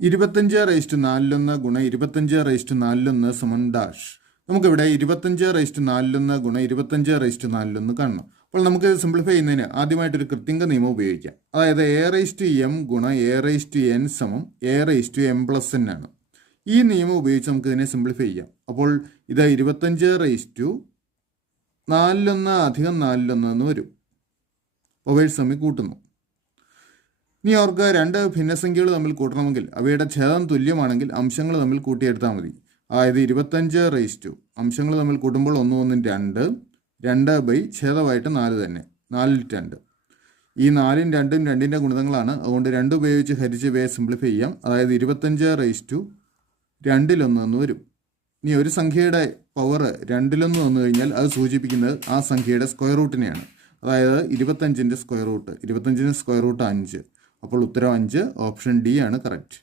25/4 ഗുണം 25/4 സമം ഡാഷ്. നമുക്കിവിടെ 25/4 ഗുണം 25/4 കാണണം. അപ്പോൾ നമുക്ക് സിംപ്ലിഫൈ ചെയ്യുന്നതിന് ആദ്യമായിട്ടൊരു കൃത്യങ്ക നിയമം ഉപയോഗിക്കാം. അതായത് a/m ഗുണം a/n സമം a/m+n ആണ്. ഈ നിയമം ഉപയോഗിച്ച് നമുക്ക് ഇതിനെ സിംപ്ലിഫൈ ചെയ്യാം. അപ്പോൾ ഇത് 25/41 അധികം 41 എന്ന് വരും. ഓവേഴ്സ് തമ്മിൽ കൂട്ടുന്നു. ഇനി അവർക്ക് രണ്ട് ഭിന്നസംഖ്യകൾ തമ്മിൽ കൂട്ടണമെങ്കിൽ അവയുടെ ഛേദം തുല്യമാണെങ്കിൽ അംശങ്ങൾ തമ്മിൽ കൂട്ടിയെടുത്താൽ മതി. അതായത് 25 അംശങ്ങൾ തമ്മിൽ കൂട്ടുമ്പോൾ 1 1 2 2 ഛേദമായിട്ട് 4 തന്നെ, 4 2. ഈ 4ഉം 2ഉം 2ൻ്റെ ഗുണിതങ്ങളാണ്. അതുകൊണ്ട് 2 ഉപയോഗിച്ച് ഹരിച്ച് ഇവയെ സിംപ്ലിഫൈ ചെയ്യാം. അതായത് 25/2 എന്ന് വരും. ഇനി ഒരു സംഖ്യയുടെ പവർ 2 വന്നു കഴിഞ്ഞാൽ അത് സൂചിപ്പിക്കുന്നത് ആ സംഖ്യയുടെ സ്ക്വയർ റൂട്ടിനെയാണ്. അതായത് 25ൻ്റെ സ്ക്വയർ റൂട്ട് 5. അപ്പോൾ ഉത്തരം 5, ഓപ്ഷൻ ഡി ആണ് കറക്റ്റ്.